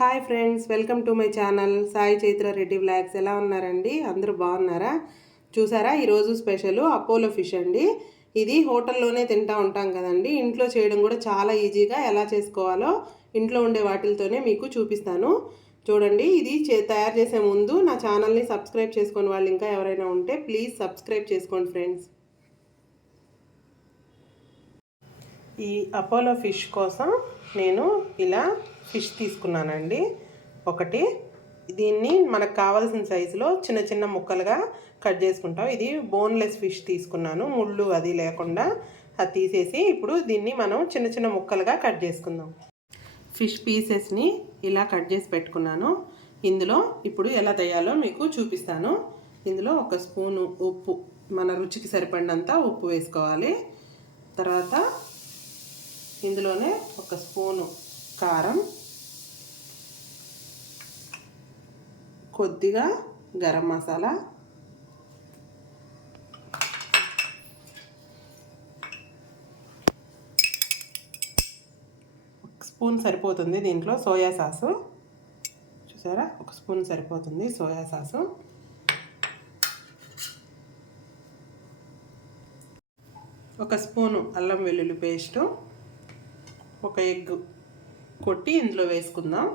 Hi friends, welcome to my channel Sai Chaitra Reddy vlogs. ఎలా ఉన్నారండి? అందరూ బాగున్నారా? చూసారా, ఈరోజు స్పెషల్ అపోలో ఫిష్ అండి. ఇది హోటల్లోనే తింటూ ఉంటాం కదండి. ఇంట్లో చేయడం కూడా చాలా ఈజీగా ఎలా చేసుకోవాలో ఇంట్లో ఉండే వాటితోనే మీకు చూపిస్తాను. చూడండి, ఇది తయారు చేసే ముందు నా ఛానల్ని సబ్స్క్రైబ్ చేసుకుని వాళ్ళు ఇంకా ఎవరైనా ఉంటే ప్లీజ్ సబ్స్క్రైబ్ చేసుకోండి ఫ్రెండ్స్. ఈ అపోలో ఫిష్ కోసం నేను ఇలా ఫిష్ తీసుకున్నానండి. ఒకటి, దీన్ని మనకు కావాల్సిన సైజులో చిన్న చిన్న ముక్కలుగా కట్ చేసుకుంటాం. ఇది బోన్లెస్ ఫిష్ తీసుకున్నాను, ముళ్ళు అది లేకుండా. అది తీసేసి ఇప్పుడు దీన్ని మనం చిన్న చిన్న ముక్కలుగా కట్ చేసుకుందాం. ఫిష్ పీసెస్ని ఇలా కట్ చేసి పెట్టుకున్నాను. ఇందులో ఇప్పుడు ఎలా తయాలో మీకు చూపిస్తాను. ఇందులో ఒక స్పూను ఉప్పు, మన రుచికి సరిపడినంత ఉప్పు వేసుకోవాలి. తర్వాత ఇందులోనే ఒక స్పూను కారం, కొద్దిగా గరం మసాలా, ఒక స్పూన్ సరిపోతుంది. దీంట్లో సోయా సాసు, చూసారా, ఒక స్పూన్ సరిపోతుంది సోయా సాసు. ఒక స్పూను అల్లం వెల్లుల్లి పేస్టు, ఒక ఎగ్ కొట్టి ఇందులో వేసుకుందాం.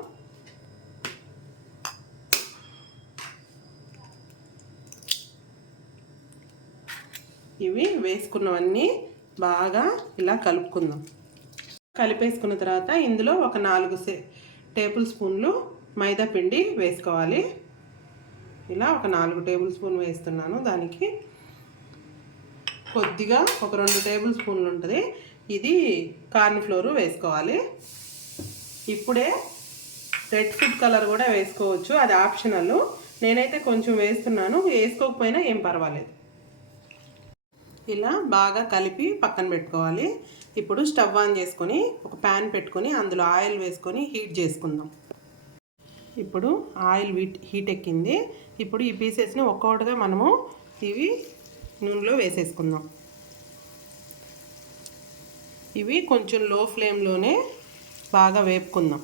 ఇవి వేసుకున్నవన్నీ బాగా ఇలా కలుపుకుందాం. కలిపేసుకున్న తర్వాత ఇందులో ఒక 4 టేబుల్ స్పూన్లు మైదా పిండి వేసుకోవాలి. ఇలా ఒక 4 టేబుల్ స్పూన్ వేస్తున్నాను. దానికి కొద్దిగా ఒక 2 టేబుల్ స్పూన్లు ఉంటుంది, ఇది కార్న్ ఫ్లోర్ వేసుకోవాలి. ఇప్పుడే రెడ్ ఫుడ్ కలర్ కూడా వేసుకోవచ్చు, అది ఆప్షనల్. నేనైతే కొంచెం వేస్తున్నాను, వేసుకోకపోయినా ఏం పర్వాలేదు. ఇలా బాగా కలిపి పక్కన పెట్టుకోవాలి. ఇప్పుడు స్టవ్ ఆన్ చేసుకొని ఒక ప్యాన్ పెట్టుకొని అందులో ఆయిల్ వేసుకొని హీట్ చేసుకుందాం. ఇప్పుడు ఆయిల్ హీట్ ఎక్కింది. ఇప్పుడు ఈ పీసెస్ని ఒక్కొక్కటిగా మనము ఇవి నూనెలో వేసేసుకుందాం. ఇవి కొంచెం లో ఫ్లేమ్లోనే బాగా వేపుకుందాం.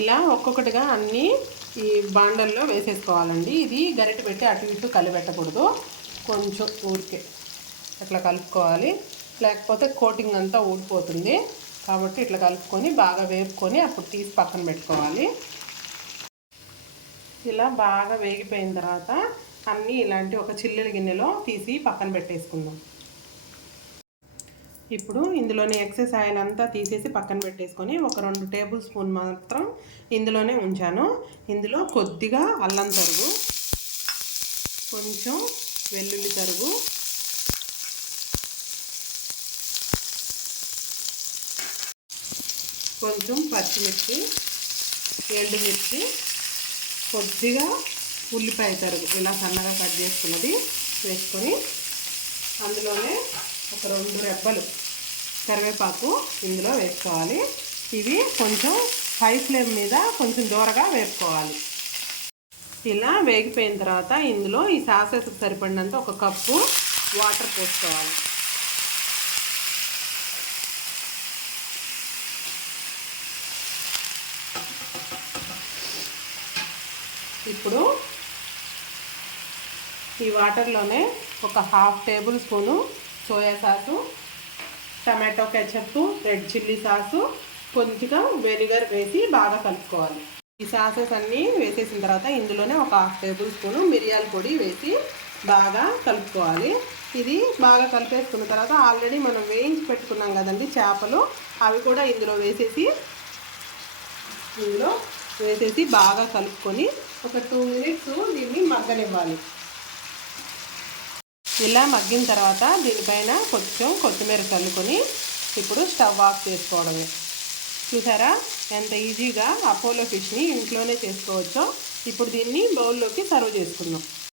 ఇలా ఒక్కొక్కటిగా అన్నీ ఈ బాండల్లో వేసేసుకోవాలండి. ఇది గరిటె పెట్టి అటు ఇటు కలిపెట్టకూడదు, కొంచెం ఊరికే అట్లా కలుపుకోవాలి, లేకపోతే కోటింగ్ అంతా ఊడిపోతుంది. కాబట్టి ఇట్లా కలుపుకొని బాగా వేపుకొని అప్పుడు తీసి పక్కన పెట్టుకోవాలి. ఇలా బాగా వేగిపోయిన తర్వాత అన్నీ ఇలాంటి ఒక చిల్లుల గిన్నెలో తీసి పక్కన పెట్టేసుకుందాం. ఇప్పుడు ఇందులోనే ఎక్సెస్ ఆయిల్ అంతా తీసేసి పక్కన పెట్టేసుకొని ఒక 2 టేబుల్ స్పూన్ మాత్రం ఇందులోనే ఉంచాను. ఇందులో కొద్దిగా అల్లం తరుగు, కొంచెం వెల్లుల్లి తరుగు, కొంచెం పచ్చిమిర్చి, ఎండుమిర్చి, కొద్దిగా ఉల్లిపాయ తరుగు ఇలా సన్నగా కట్ చేసుకున్నది వేసుకొని అందులోనే ఒక 2 రెబ్బలు కరివేపాకు ఇందులో వేసుకోవాలి. ఇవి కొంచెం హై ఫ్లేమ్ మీద కొంచెం దూరగా వేసుకోవాలి. ఇలా వేగిపోయిన తర్వాత ఇందులో ఈ సాసెస్కి సరిపడినంత ఒక కప్పు వాటర్ పోసుకోవాలి. ఇప్పుడు ఈ వాటర్లోనే ఒక 1/2 table spoon soya sauce, tomato ketchup, red chilli sauce, కొద్దిగా వెనిగర్ వేసి బాగా కలుపుకోవాలి. ఈ సాసెస్ అన్నీ వేసేసిన తర్వాత ఇందులోనే ఒక 1/2 టేబుల్ స్పూను మిరియాల పొడి వేసి బాగా కలుపుకోవాలి. ఇది బాగా కలిపేసుకున్న తర్వాత ఆల్రెడీ మనం వేయించి పెట్టుకున్నాం కదండి చేపలు, అవి కూడా ఇందులో వేసేసి బాగా కలుపుకొని ఒక 2 మినిట్స్ దీన్ని మగ్గనివ్వాలి. ఇలా మగ్గిన తర్వాత దీనిపైన కొంచెం కొత్తిమీర చల్లుకొని ఇప్పుడు స్టవ్ ఆఫ్ చేసుకోవడమే. చూసారా ఎంత ఈజీగా అపోలో ఫిష్ని ఇంట్లోనే చేసుకోవచ్చో. ఇప్పుడు దీన్ని బౌల్లోకి సర్వ్ చేసుకుందాం.